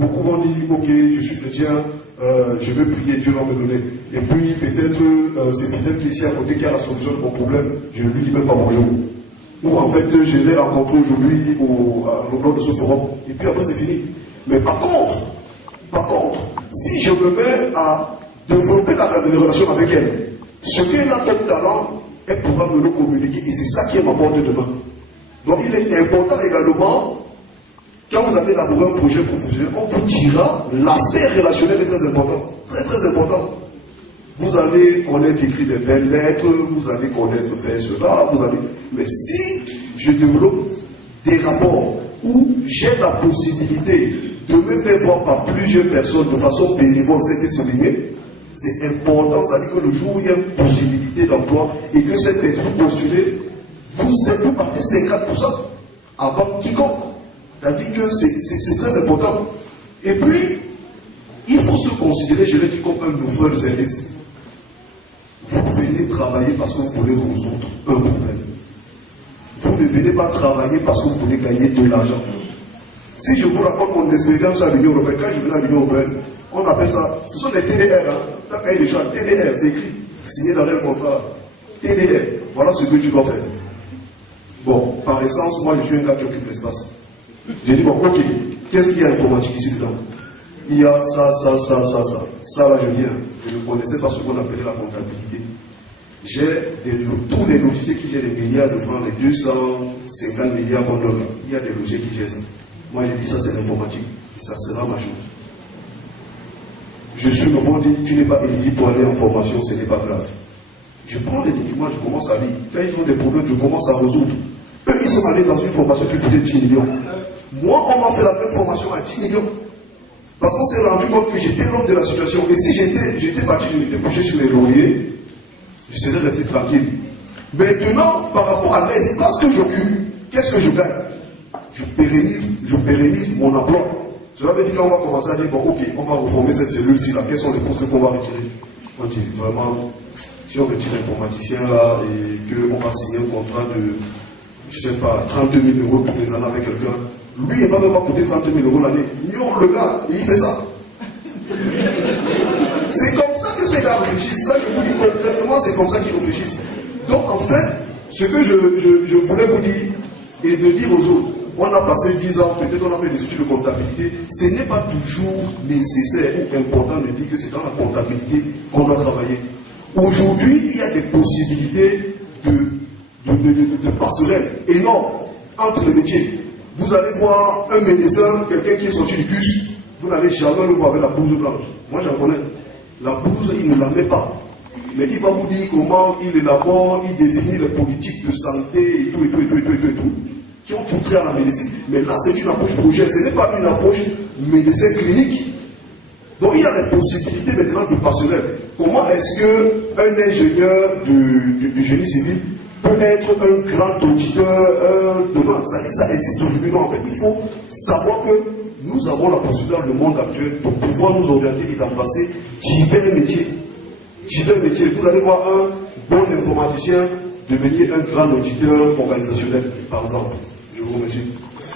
beaucoup vont dire, ok, je suis chrétien, je veux prier, Dieu va me donner. Et puis peut-être c'est Fidèle qui est ici à côté qui a la solution de mon problème, je ne lui dis même pas bonjour. Ou en fait, je l'ai rencontré aujourd'hui lors de ce forum, et puis après c'est fini. Mais par contre, si je me mets à développer la relation avec elle, ce qu'elle a comme talent, elle pourra me le communiquer, et c'est ça qui est ma porte de main. Donc il est important également, quand vous avez élaboré un projet professionnel, on vous dira l'aspect relationnel est très important. Très très important. Vous allez connaître écrire des belles lettres, vous allez connaître faire cela, mais si je développe des rapports où j'ai la possibilité de me faire voir par plusieurs personnes de façon bénévole, c'est souligné, c'est important, c'est-à-dire que le jour où il y a une possibilité d'emploi et que cette personne postulée, vous êtes parti 50% avant quiconque. C'est-à-dire que c'est très important. Et puis, il faut se considérer, je l'ai dit, comme un ouvreur de service. Vous venez travailler parce que vous voulez résoudre un problème. Vous ne venez pas travailler parce que vous voulez gagner de l'argent. Si je vous raconte mon expérience à l'Union européenne, quand je venais à l'Union européenne, on appelle ça, ce sont des TDR, hein. Quand il y a des TDR, c'est écrit, signé dans le contrat. TDR, voilà ce que tu dois faire. Bon, par essence, moi je suis un gars qui occupe l'espace. J'ai dit, bon, ok, qu'est-ce qu'il y a informatique ici dedans? Il y a ça. Ça là, je viens. Je ne connaissais pas ce qu'on appelait la comptabilité. J'ai tous les logiciels qui gèrent des milliards de francs, les 250 milliards qu'on donne là. Il y a des logiciels qui gèrent ça. Moi, j'ai dit, ça c'est l'informatique. Et ça sera ma chose. Je suis le monde dit, tu n'es pas éligible pour aller en formation, ce n'est pas grave. Je prends les documents, je commence à lire. Quand ils ont des problèmes, je commence à résoudre. Eux, ils sont allés dans une formation qui coûtait 10 millions. Moi, on m'a fait la même formation à 10 millions. Parce qu'on s'est rendu compte que j'étais l'homme de la situation. Et si j'étais parti, je m'étais couché sur les lauriers, je serais resté tranquille. Maintenant, par rapport à l'espace que j'occupe, qu'est-ce que je gagne? Je pérennise mon emploi. Cela veut dire qu'on va commencer à dire, bon, ok, on va reformer cette cellule-ci, là, quels sont les postes qu'on va retirer? On dit, vraiment, si on retire l'informaticien là, et qu'on va signer un contrat de, je ne sais pas, 32 000 euros pour les années avec quelqu'un, lui, il ne va même pas coûter 32 000 euros l'année. Non, le gars, il fait ça. C'est comme ça que ces gars réfléchissent. Ça, je vous dis concrètement, c'est comme ça qu'ils réfléchissent. Donc, en fait, ce que je voulais vous dire, et de dire aux autres, on a passé 10 ans, peut-être on a fait des études de comptabilité, ce n'est pas toujours nécessaire ou important de dire que c'est dans la comptabilité qu'on doit travailler. Aujourd'hui, il y a des possibilités de passerelles énormes entre les métiers. Vous allez voir un médecin, quelqu'un qui est sorti du bus, vous n'allez jamais le voir avec la blouse blanche. Moi j'en connais. La blouse, il ne la met pas. Mais il va vous dire comment il élabore, il définit les politiques de santé et tout, qui ont tout trait à la médecine. Mais là, c'est une approche projet, ce n'est pas une approche médecin clinique. Donc il y a des possibilités maintenant de passerelle. Comment est-ce qu'un ingénieur du génie civil peut être un grand auditeur demain? Ça existe aujourd'hui. En fait, il faut savoir que nous avons la possibilité dans le monde actuel de pouvoir nous orienter et d'embrasser divers métiers. Vous allez voir un bon informaticien devenir un grand auditeur organisationnel, par exemple. Je vous remercie.